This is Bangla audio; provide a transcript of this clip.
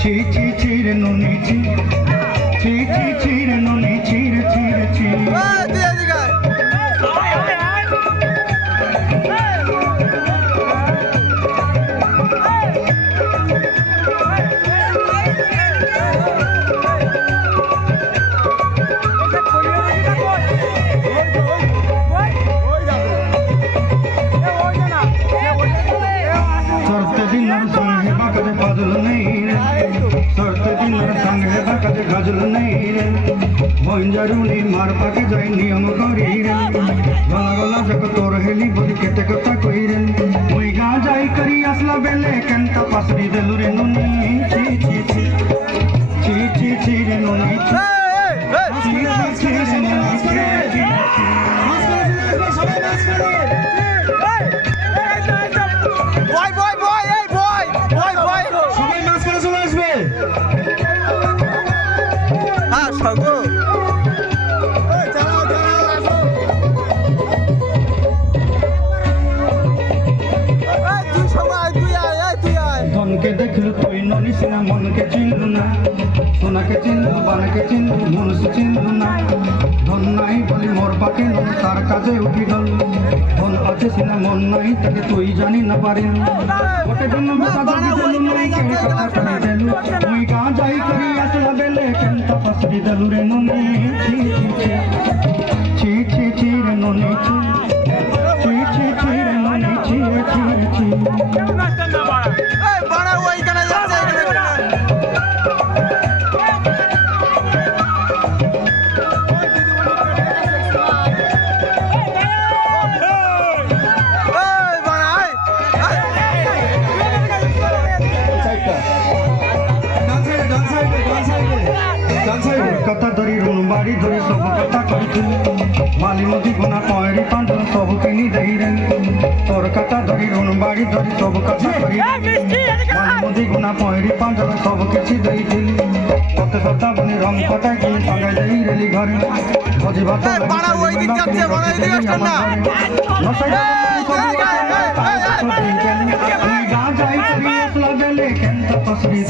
ছি ছি ছি রে নুনি ছি ছি ছি ছি রে নুনি ছি রে ছি রে ছি গজল নেই রে ভঞ্জারুনি মার পাকে যাই নিয়ম করি রে গলা গলা যক তোর হেলি বলি কেতে কথা কই রে মুই গা যাই করি আসলা বেলে কেনটা পাসরি দেলু রে নুনি ছি ছি ছি ছি ছি ছি রে নুনি ছি ছি ছি ছি রে নুনি ছি বয় বয় বয় এই বয় বয় বয় সবাই মাছ করে চলে আসবে হ্যাঁ সগো তুই সময় তুই আয় তুই আয় ধনকে দেখলু তুই ননি সিনা মনকে চিনলু না সোনাকে চিনলু বানাকে চিনলু মনুষ্য চিনলু না ধন নাই বলি মোর পাকে নন তার কাজে উঠি গল ধন আছে সিনা মন নাই তাকে তুই জানি না পারি ওকে জন্য বেটা দাবি দেলু নাই কেড়ে কথা করে দেলু তুই গা যাই করি আসলা বেলে কেনটা পাসরি দেলু রে ননি ছি ছি ছি ছি ছি রে ননি ছি ছি ছি ছি রে ননি ছি ছি ছি এই বাড়া ওইখানে যাচ্ছে কথা ধরি রুণ বাড়ি ধরি সব কথা কইছিলি মালি নদী গুনা পয়রি পান্ডল সব কিনি দেই রে তোর কথা ধরি রুণ বাড়ি ধরি সব কথা করি মালি নদী গুনা পয়রি পান্ডল সব কিছু দেইছিলি কত সত্তা বনি রং কথা কি সঙ্গে দেই রেলি ঘরে ভজি ভাত বাড়া ওই দিক যাচ্ছে বাড়া এই দিক আসছেন না গা যাই করি আসলা বেলে কেন পসরি